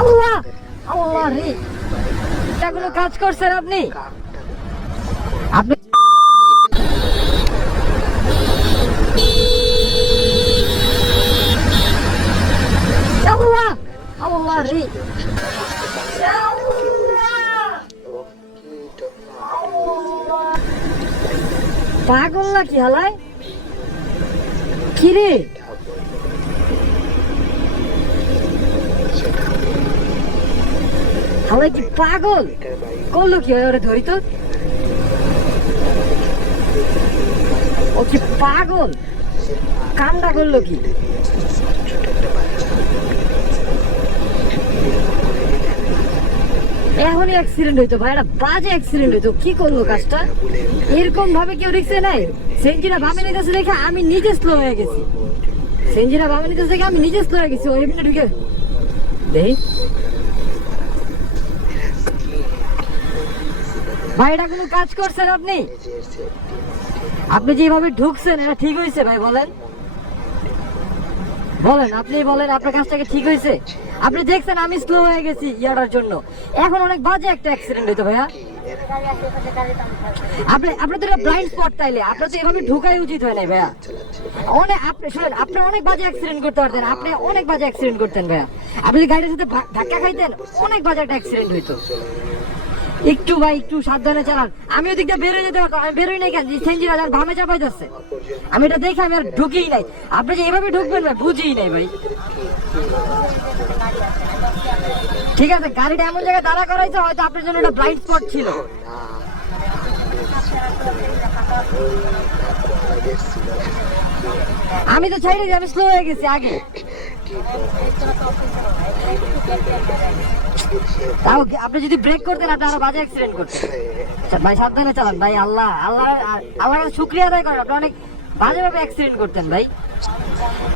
আল্লাহ আল্লাহ রে, এটা কোনো কাজ করছেন আপনি? আপনি আল্লাহ আল্লাহ রে, পাগল নাকি হালায়? কি রে হালাই, কি পাগল? করলো কি? ওরে ধরি তো। ও কি পাগল? কামটা করলো কি? এখনই অ্যাক্সিডেন্ট হইতো ভাই, একটা বাজে অ্যাক্সিডেন্ট হইতো। কি করলো কাজটা? এরকম ভাবে কেউ রিক্সে নাই। সেঞ্জিরা বামে নিতেছে দেখে আমি নিজে স্লো হয়ে গেছি। সেঞ্জিরা বামে নিতেছে দেখে আমি নিজে স্লো হয়ে গেছি। ওই মিনিট ঢুকে দেখ ভাই, এটা কোনো কাজ করছেন আপনি? আপনি যেভাবে ঢুকছেন এটা ঠিক হয়েছে ভাই? বলেন বলেন, আপনি বলেন আপনার কাজটাকে ঠিক হয়েছে? আপনি দেখছেন আমি স্লো হয়ে গেছি ইয়াটার জন্য, এখন অনেক বাজে একটা অ্যাক্সিডেন্ট হইতো ভাইয়া। আপনি তো ব্লাইন্ড স্পট, তাইলে আপনার তো এভাবে ঢুকাই উচিত হয় নাই ভাইয়া। অনেক আপনি শুনেন, আপনি অনেক বাজে অ্যাক্সিডেন্ট করতে পারতেন, আপনি অনেক বাজে অ্যাক্সিডেন্ট করতেন ভাইয়া। আপনি যদি গাড়ির সাথে ধাক্কা খাইতেন অনেক বাজে একটা অ্যাক্সিডেন্ট হইতো। একটু ভাই একটু সাবধানে চালান। আমি ওদিক দিয়ে বেরোয় যেতে পারতাম, আমি বেরোই নাই কেন? সেঞ্জিরা যার ভামে চাপাই যাচ্ছে, আমি এটা দেখে আমি আর ঢুকেই নাই। আপনি যে এভাবে ঢুকবেন ভাই বুঝিই নাই ভাই। ঠিক আছে, গাড়িটা এমন জায়গায় দাঁড়া করাইছে, হয়তো আপনার জন্য একটা ব্লাইন্ড স্পট ছিল। আমি তো চাইনি যে আমি স্লো হয়ে গেছি আগে। তাও আপনি যদি ব্রেক করতেন আপনি আরো বাজে অ্যাক্সিডেন্ট করতেন। ভাই সাবধানে চালান ভাই, আল্লাহ আল্লাহ আল্লাহ শুক্রিয়া আদায় করেন, আপনি অনেক বাজেভাবে অ্যাক্সিডেন্ট করতেন ভাই।